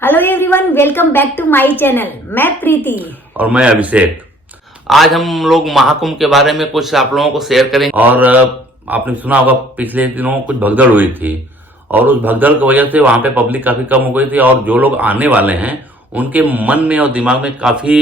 Hello everyone, welcome back to my channel. मैं प्रीति और मैं अभिषेक। आज हम लोग महाकुंभ के बारे में कुछ आप लोगों को शेयर करेंगे। और आपने सुना होगा पिछले दिनों कुछ भगदड़ हुई थी और उस भगदड़ की वजह से वहां पे पब्लिक काफी कम हो गई थी और जो लोग आने वाले हैं उनके मन में और दिमाग में काफी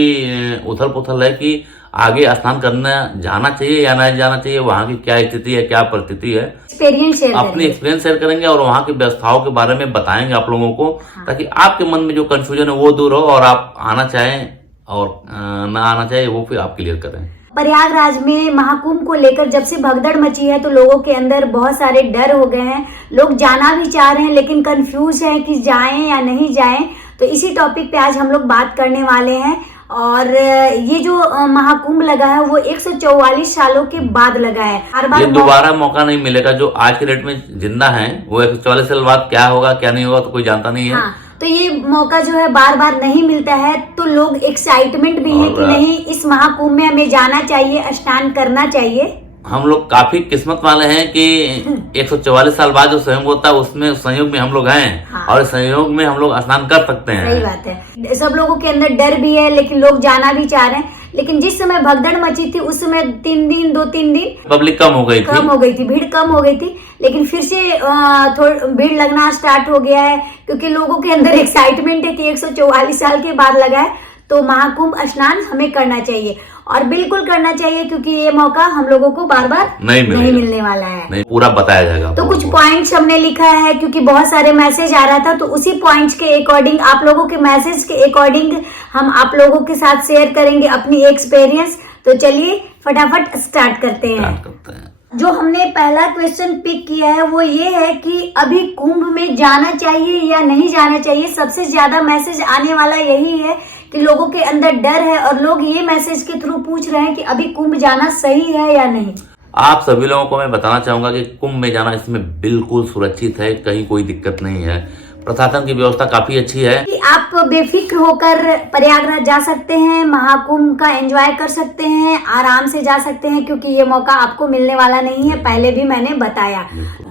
उथल पुथल है कि आगे स्नान करने जाना चाहिए या नहीं जाना चाहिए, वहां की क्या स्थिति है, क्या परिस्थिति है। अपनी एक्सपीरियंस शेयर करेंगे और वहां की व्यवस्थाओं के बारे में बताएंगे आप लोगों को, ताकि आपके मन में जो कंफ्यूजन है वो दूर हो और आप आना चाहें और ना आना चाहे वो फिर आप क्लियर करें। प्रयागराज में महाकुंभ को लेकर जब से भगदड़ मची है तो लोगों के अंदर बहुत सारे डर हो गए हैं। लोग जाना भी चाह रहे हैं लेकिन कंफ्यूज हैं कि जाएं या नहीं जाएं। तो इसी टॉपिक पे आज हम लोग बात करने वाले हैं। और ये जो महाकुंभ लगा है वो 144 सालों के बाद लगा है। हर बार ये दोबारा मौका नहीं मिलेगा। जो आज के डेट में जिंदा है वो 144 साल बाद क्या होगा क्या नहीं होगा तो कोई जानता नहीं है। हाँ, तो ये मौका जो है बार बार नहीं मिलता है, तो लोग एक्साइटमेंट भी है कि नहीं, इस महाकुंभ में हमें जाना चाहिए, स्नान करना चाहिए। हम लोग काफी किस्मत वाले हैं कि 144 साल बाद जो संयोग होता है उसमें संयोग में हम लोग हैं। हाँ। और संयोग में हम लोग स्नान कर सकते हैं। सही बात है। सब लोगों के अंदर डर भी है लेकिन लोग जाना भी चाह रहे हैं। लेकिन जिस समय भगदड़ मची थी उस समय 2-3 दिन पब्लिक कम हो गई थी, भीड़ कम हो गई थी। लेकिन फिर से भीड़ लगना स्टार्ट हो गया है क्योंकि लोगों के अंदर एक्साइटमेंट है कि 144 साल के बाद लगा है तो महाकुंभ स्नान हमें करना चाहिए और बिल्कुल करना चाहिए, क्योंकि ये मौका हम लोगों को बार बार नहीं मिलने वाला है। नहीं, पूरा बताया जाएगा। तो कुछ पॉइंट्स हमने लिखा है क्योंकि बहुत सारे मैसेज आ रहा था, तो उसी पॉइंट्स के अकॉर्डिंग, आप लोगों के मैसेज के अकॉर्डिंग हम आप लोगों के साथ शेयर करेंगे अपनी एक्सपीरियंस। तो चलिए फटाफट स्टार्ट करते हैं। जो हमने पहला क्वेश्चन पिक किया है वो ये है कि अभी कुंभ में जाना चाहिए या नहीं जाना चाहिए। सबसे ज्यादा मैसेज आने वाला यही है कि लोगों के अंदर डर है और लोग ये मैसेज के थ्रू पूछ रहे हैं कि अभी कुंभ जाना सही है या नहीं। आप सभी लोगों को मैं बताना चाहूंगा कि कुंभ में जाना इसमें बिल्कुल सुरक्षित है, कहीं कोई दिक्कत नहीं है। प्रशासन की व्यवस्था काफी अच्छी है कि आप बेफिक्र होकर प्रयागराज जा सकते हैं, महाकुंभ का एंजॉय कर सकते हैं, आराम से जा सकते हैं, क्योंकि ये मौका आपको मिलने वाला नहीं है, पहले भी मैंने बताया।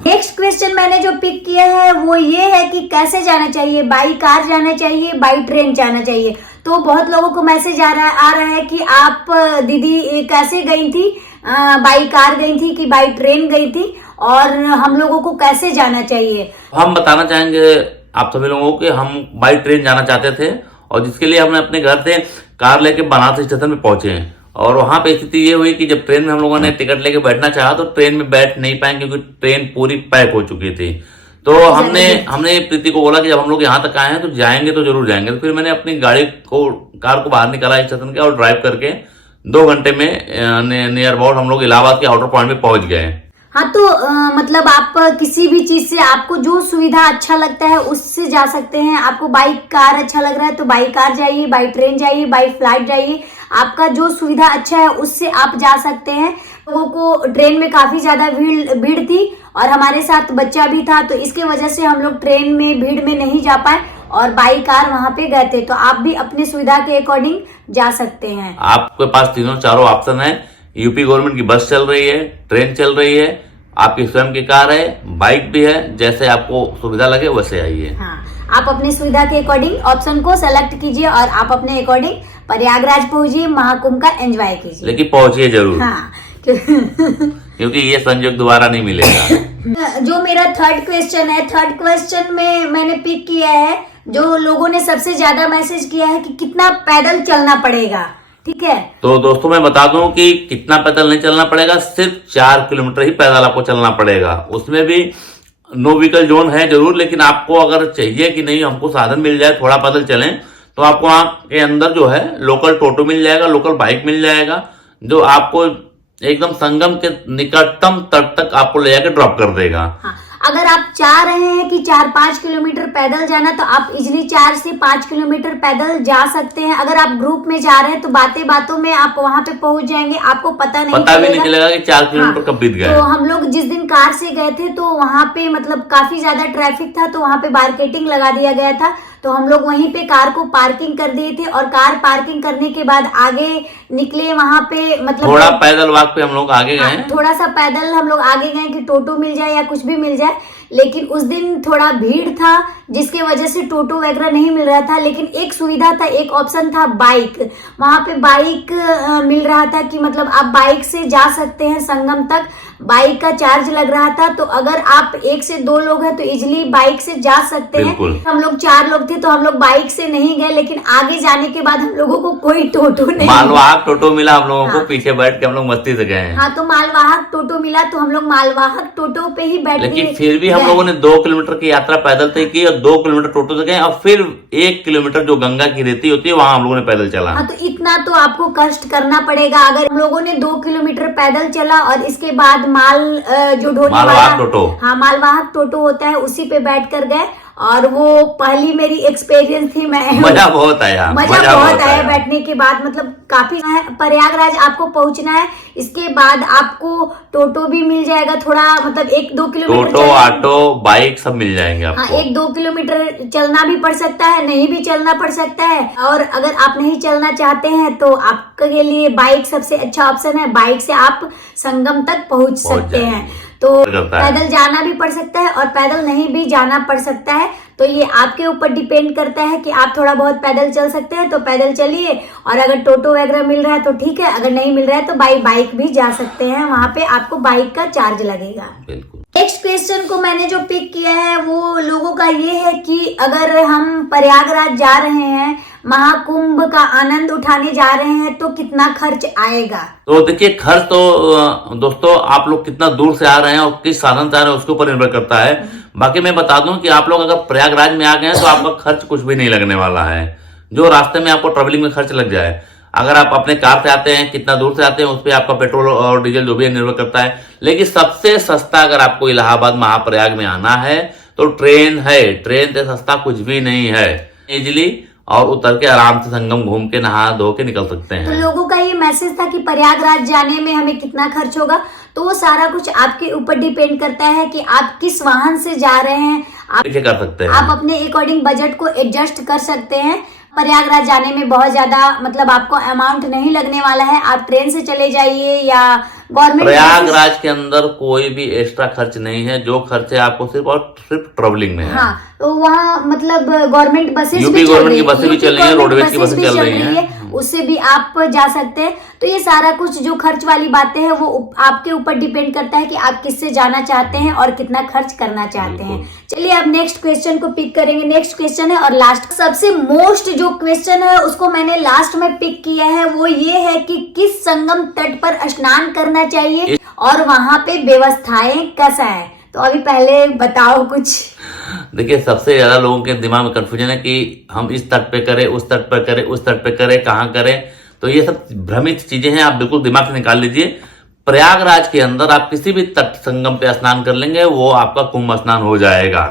नेक्स्ट क्वेश्चन मैंने जो पिक किया है वो ये है कि कैसे जाना चाहिए, बाई कार जाना चाहिए, बाई ट्रेन जाना चाहिए। तो बहुत लोगों को मैसेज आ रहा है कि आप दीदी कैसे गई थी, बाई कार गई थी कि बाई ट्रेन गई थी, और हम लोगों को कैसे जाना चाहिए। हम बताना चाहेंगे आप सभी लोगों को कि हम बाई ट्रेन जाना चाहते थे और जिसके लिए हमने अपने घर से कार लेके बनारस स्टेशन में पहुंचे हैं। और वहां पे स्थिति ये हुई कि जब ट्रेन में हम लोगों ने टिकट लेके बैठना चाहा तो ट्रेन में बैठ नहीं पाए क्योंकि ट्रेन पूरी पैक हो चुकी थी। तो हमने प्रीति को बोला कि जब हम लोग यहाँ तक आए हैं तो जाएंगे तो जरूर जाएंगे। तो फिर मैंने अपनी कार को बाहर निकाला स्टेशन के और ड्राइव करके 2 घंटे में नियर अबाउट हम लोग इलाहाबाद के आउटर पॉइंट में पहुंच गए। हाँ, तो मतलब आप किसी भी चीज से आपको जो सुविधा अच्छा लगता है उससे जा सकते हैं। आपको बाइक कार अच्छा लग रहा है तो बाई कार जाइए, बाई ट्रेन जाइए, बाई फ्लाइट जाइए। आपका जो सुविधा अच्छा है उससे आप जा सकते हैं। लोगों को ट्रेन में काफी ज्यादा भीड़ थी और हमारे साथ बच्चा भी था, तो इसके वजह से हम लोग ट्रेन में भीड़ में नहीं जा पाए और बाई कार वहां पे गए थे। तो आप भी अपनी सुविधा के अकॉर्डिंग जा सकते हैं। आपके पास चारों ऑप्शन है। यूपी गवर्नमेंट की बस चल रही है, ट्रेन चल रही है, आपकी स्वयं की कार है, बाइक भी है, जैसे आपको सुविधा लगे वैसे आइए। हाँ, आप अपनी सुविधा के अकॉर्डिंग ऑप्शन को सेलेक्ट कीजिए और आप अपने अकॉर्डिंग प्रयागराज पहुंचिए, महाकुंभ का एंजॉय कीजिए। लेकिन पहुंचिए जरूर। हाँ। क्योंकि ये संयोग दोबारा नहीं मिलेगा। जो मेरा थर्ड क्वेश्चन है, थर्ड क्वेश्चन में मैंने पिक किया है, जो लोगों ने सबसे ज्यादा मैसेज किया है कि कितना पैदल चलना पड़ेगा। ठीक है, तो दोस्तों मैं बता दूं कि कितना पैदल नहीं चलना पड़ेगा, सिर्फ 4 किलोमीटर ही पैदल आपको चलना पड़ेगा। उसमें भी नो व्हीकल जोन है जरूर, लेकिन आपको अगर चाहिए कि नहीं हमको साधन मिल जाए थोड़ा पैदल चलें तो आपको वहां के अंदर जो है लोकल टोटो मिल जाएगा, लोकल बाइक मिल जाएगा, जो आपको एकदम संगम के निकटतम तट तक आपको ले जाकर ड्रॉप कर देगा। हाँ, अगर आप चाह रहे हैं कि 4-5 किलोमीटर पैदल जाना तो आप इजिली 4 से 5 किलोमीटर पैदल जा सकते हैं। अगर आप ग्रुप में जा रहे हैं तो बातों में आप वहां पे पहुंच जाएंगे, आपको पता भी नहीं चलेगा कि 4 किलोमीटर कब बीत गए। तो हम लोग जिस दिन कार से गए थे तो वहां पे मतलब काफी ज्यादा ट्रैफिक था, तो वहां पे बारकेटिंग लगा दिया गया था, तो हम लोग वहीं पे कार को पार्किंग कर दिए थे और कार पार्किंग करने के बाद आगे निकले। वहां पे मतलब थोड़ा पैदल वॉक पे हम लोग आगे गए, थोड़ा सा पैदल हम लोग आगे गए कि टोटो मिल जाए या कुछ भी मिल जाए। लेकिन उस दिन थोड़ा भीड़ था जिसके वजह से टोटो वगैरह नहीं मिल रहा था। लेकिन एक सुविधा था, एक ऑप्शन था बाइक। वहां पे बाइक मिल रहा था कि मतलब आप बाइक से जा सकते हैं संगम तक, बाइक का चार्ज लग रहा था। तो अगर आप 1 से 2 लोग हैं तो इजिली बाइक से जा सकते हैं। हम लोग 4 लोग थे तो हम लोग बाइक से नहीं गए, लेकिन आगे जाने के बाद हम लोगों को कोई टोटो नहीं, मालवाहक टोटो मिला हम लोगों को, पीछे बैठ के हम लोग मस्ती से गए हैं। हाँ, तो मालवाहक टोटो मिला तो हम लोग मालवाहक टोटो पे ही बैठ गए। लेकिन फिर भी हम लोगों ने 2 किलोमीटर की यात्रा पैदल तय की और 2 किलोमीटर टोटो से गए और फिर 1 किलोमीटर जो गंगा की रेती होती है वहां हम लोगों ने पैदल चला। हाँ, तो इतना तो आपको कष्ट करना पड़ेगा। अगर हम लोगों ने 2 किलोमीटर पैदल चला और इसके बाद माल जो ढोने वाला टोटो, हाँ मालवाहक टोटो होता है, उसी पे बैठ कर गए। और वो पहली मेरी एक्सपीरियंस थी। मैं मजा बहुत आया, मजा बहुत आया बैठने के बाद। मतलब काफी प्रयागराज आपको पहुंचना है, इसके बाद आपको टोटो भी मिल जाएगा थोड़ा, मतलब 1-2 किलोमीटर टोटो, ऑटो, बाइक सब मिल जाएंगे आपको। हाँ, 1-2 किलोमीटर चलना भी पड़ सकता है, नहीं भी चलना पड़ सकता है। और अगर आप नहीं चलना चाहते हैं तो आपके लिए बाइक सबसे अच्छा ऑप्शन है। बाइक से आप संगम तक पहुंच सकते हैं। तो पैदल जाना भी पड़ सकता है और पैदल नहीं भी जाना पड़ सकता है। तो ये आपके ऊपर डिपेंड करता है कि आप थोड़ा बहुत पैदल चल सकते हैं तो पैदल चलिए, और अगर टोटो वगैरह मिल रहा है तो ठीक है, अगर नहीं मिल रहा है तो बाइक भी जा सकते हैं। वहां पे आपको बाइक का चार्ज लगेगा। नेक्स्ट क्वेश्चन को मैंने जो पिक किया है वो लोगों का ये है कि अगर हम प्रयागराज जा रहे हैं, महाकुंभ का आनंद उठाने जा रहे हैं, तो कितना खर्च आएगा? तो देखिए, खर्च तो दोस्तों आप लोग कितना दूर से आ रहे हैं और किस साधन से आ रहे हैं उसके ऊपर निर्भर करता है। बाकी मैं बता दूं कि आप लोग अगर प्रयागराज में आ गए हैं तो आपका खर्च कुछ भी नहीं लगने वाला है। जो रास्ते में आपको ट्रेवलिंग में खर्च लग जाए, अगर आप अपने कार से आते हैं, कितना दूर से आते हैं, उस पर आपका पेट्रोल और डीजल जो भी है निर्भर करता है। लेकिन सबसे सस्ता अगर आपको इलाहाबाद महाप्रयाग में आना है तो ट्रेन है। ट्रेन से सस्ता कुछ भी नहीं है। इजिली और उतर के आराम से संगम घूम के नहा धो के निकल सकते हैं। तो लोगों का ये मैसेज था कि प्रयागराज जाने में हमें कितना खर्च होगा, तो वो सारा कुछ आपके ऊपर डिपेंड करता है कि आप किस वाहन से जा रहे हैं। आप कर सकते हैं, आप अपने अकॉर्डिंग बजट को एडजस्ट कर सकते हैं। प्रयागराज जाने में बहुत ज्यादा मतलब आपको अमाउंट नहीं लगने वाला है। आप ट्रेन से चले जाइए या गवर्नमेंट। प्रयागराज के अंदर कोई भी एक्स्ट्रा खर्च नहीं है। जो खर्च है आपको सिर्फ और सिर्फ ट्रेवलिंग में है। हाँ, तो वहाँ मतलब गवर्नमेंट बसेस यूपी गवर्नमेंट की बसें भी चल रही है, रोडवेज की बसें चल रही है, उससे भी आप जा सकते हैं। तो ये सारा कुछ जो खर्च वाली बातें हैं वो आपके ऊपर डिपेंड करता है कि आप किससे जाना चाहते हैं और कितना खर्च करना चाहते हैं। चलिए अब नेक्स्ट क्वेश्चन को पिक करेंगे। नेक्स्ट क्वेश्चन है और लास्ट, सबसे मोस्ट जो क्वेश्चन है उसको मैंने लास्ट में पिक किया है। वो ये है कि किस संगम तट पर स्नान करना चाहिए और वहां पे व्यवस्थाएं कैसा है। तो अभी पहले बताओ कुछ। देखिए, सबसे ज्यादा लोगों के दिमाग में कंफ्यूजन है कि हम इस तट पे करें, उस तट पे करें, उस तट पे करें, कहाँ करें। तो ये सब भ्रमित चीजें हैं, आप बिल्कुल दिमाग से निकाल लीजिए। प्रयागराज के अंदर आप किसी भी तट संगम पे स्नान कर लेंगे, वो आपका कुंभ स्नान हो जाएगा।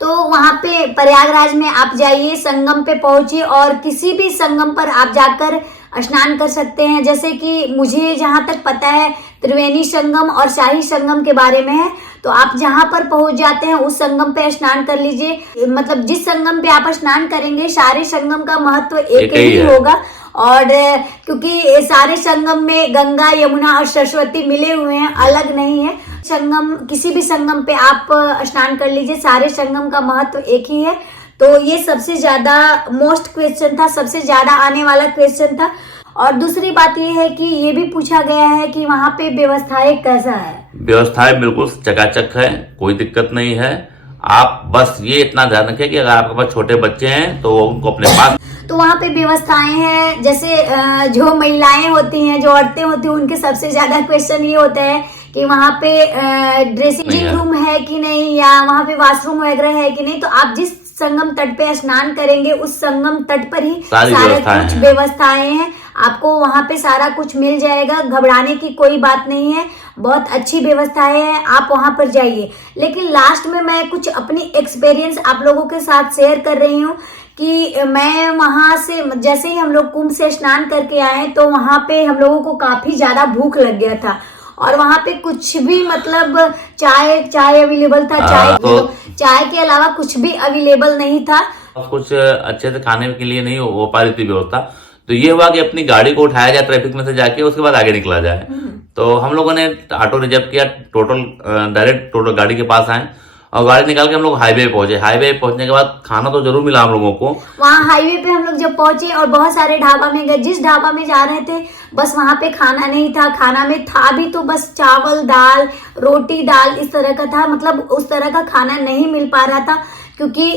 तो वहां पे प्रयागराज में आप जाइए, संगम पे पहुंचिए और किसी भी संगम पर आप जाकर स्नान कर सकते हैं। जैसे कि मुझे जहां तक पता है त्रिवेणी संगम और शाही संगम के बारे में है, तो आप जहां पर पहुंच जाते हैं उस संगम पे स्नान कर लीजिए। मतलब जिस संगम पे आप स्नान करेंगे सारे संगम का महत्व एक ही होगा। और क्योंकि सारे संगम में गंगा, यमुना और सरस्वती मिले हुए हैं, अलग नहीं है। संगम, किसी भी संगम पे आप स्नान कर लीजिए, सारे संगम का महत्व एक ही है। तो ये सबसे ज्यादा मोस्ट क्वेश्चन था, सबसे ज्यादा आने वाला क्वेश्चन था। और दूसरी बात ये है कि ये भी पूछा गया है कि वहाँ पे व्यवस्थाएं कैसा है। व्यवस्थाएं बिल्कुल चकाचक है, कोई दिक्कत नहीं है। आप बस ये इतना ध्यान रखें कि अगर आपके पास छोटे बच्चे हैं तो उनको अपने पास, तो वहाँ पे व्यवस्थाएं हैं। जैसे जो महिलाएं होती हैं, जो औरतें होती हैं, उनके सबसे ज्यादा क्वेश्चन ये होता है कि वहाँ पे ड्रेसिंग रूम है कि नहीं, या वहाँ पे वॉशरूम वगैरह है कि नहीं। तो आप जिस संगम तट पे स्नान करेंगे उस संगम तट पर ही सारे कुछ व्यवस्थाएं हैं। आपको वहाँ पे सारा कुछ मिल जाएगा, घबराने की कोई बात नहीं है, बहुत अच्छी व्यवस्थाएं हैं, आप वहाँ पर जाइए। लेकिन लास्ट में मैं कुछ अपनी एक्सपीरियंस आप लोगों के साथ शेयर कर रही हूँ कि मैं वहां से जैसे ही हम लोग कुंभ से स्नान करके आए तो वहां पे हम लोगों को काफी ज्यादा भूख लग गया था और वहां पे कुछ भी मतलब चाय अवेलेबल था, चाय के अलावा कुछ भी अवेलेबल नहीं था। कुछ अच्छे से खाने के लिए नहीं हो पा रही थी व्यवस्था। तो ये हुआ कि अपनी गाड़ी को उठाया जाए ट्रैफिक में से जाके, उसके बाद आगे निकला जाए। तो हम लोगों ने ऑटो रिजर्व किया, डायरेक्ट टोटल गाड़ी के पास आए और गाड़ी निकाल के हम लोग हाईवे पहुंचे। हाईवे पहुंचने के बाद खाना तो जरूर मिला हम लोगों को। वहाँ हाईवे पे हम लोग जब पहुंचे और बहुत सारे ढाबा में गए, जिस ढाबा में जा रहे थे बस वहाँ पे खाना नहीं था। खाना में था भी तो बस चावल दाल रोटी दाल इस तरह का था, मतलब उस तरह का खाना नहीं मिल पा रहा था क्योंकि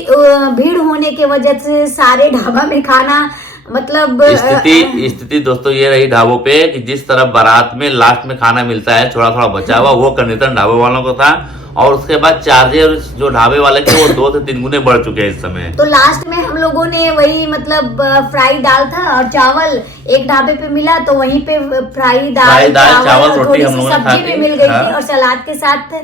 भीड़ होने की वजह से सारे ढाबा में खाना मतलब स्थिति दोस्तों ये रही ढाबों पे कि जिस तरह बारात में लास्ट में खाना मिलता है थोड़ा थोड़ा बचा हुआ, वो कंडीशन ढाबे वालों को था। और उसके बाद चार्जेस जो ढाबे वाले थे वो 2 से 3 गुने बढ़ चुके हैं इस समय। तो लास्ट में हम लोगों ने वही मतलब फ्राई दाल था और चावल एक ढाबे पे मिला, तो वहीं पे फ्राई दाल चावल रोटी हम लोगों ने सब्जी भी मिल गई थी और सलाद के साथ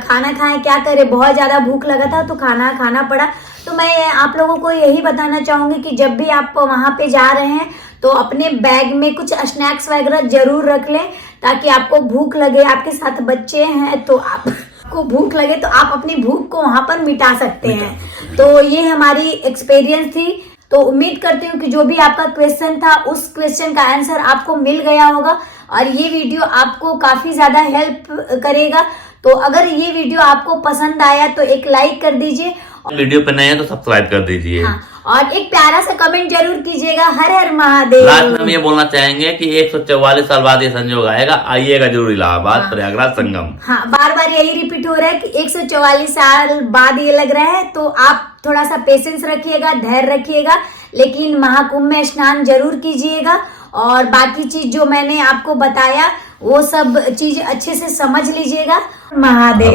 खाना खाएं। क्या करे, बहुत ज्यादा भूख लगा था तो खाना पड़ा। तो मैं आप लोगों को यही बताना चाहूंगी कि जब भी आप वहां पे जा रहे हैं तो अपने बैग में कुछ स्नैक्स वगैरह जरूर रख लें ताकि आपको भूख लगे। आपके साथ बच्चे हैं तो आपको भूख लगे तो आप अपनी भूख को वहां पर मिटा सकते हैं। तो ये हमारी एक्सपीरियंस थी। तो उम्मीद करती हूँ कि जो भी आपका क्वेश्चन था उस क्वेश्चन का आंसर आपको मिल गया होगा और ये वीडियो आपको काफी ज्यादा हेल्प करेगा। तो अगर ये वीडियो आपको पसंद आया तो एक लाइक कर दीजिए, वीडियो पे नए हैं तो सब्सक्राइब कर दीजिए। हाँ, और एक प्यारा सा कमेंट जरूर कीजिएगा। हर हर महादेव। लास्ट में हम ये बोलना चाहेंगे कि 144 साल बाद ये संयोग आएगा, आइएगा जरूर इलाहाबाद प्रयागराज संगम। हाँ, बार बार यही रिपीट हो रहा है कि 144 साल बाद ये लग रहा है, तो आप थोड़ा सा पेशेंस रखिएगा, धैर्य रखिएगा, लेकिन महाकुंभ में स्नान जरूर कीजिएगा। और बाकी चीज जो मैंने आपको बताया वो सब चीज अच्छे से समझ लीजिएगा। महादेव।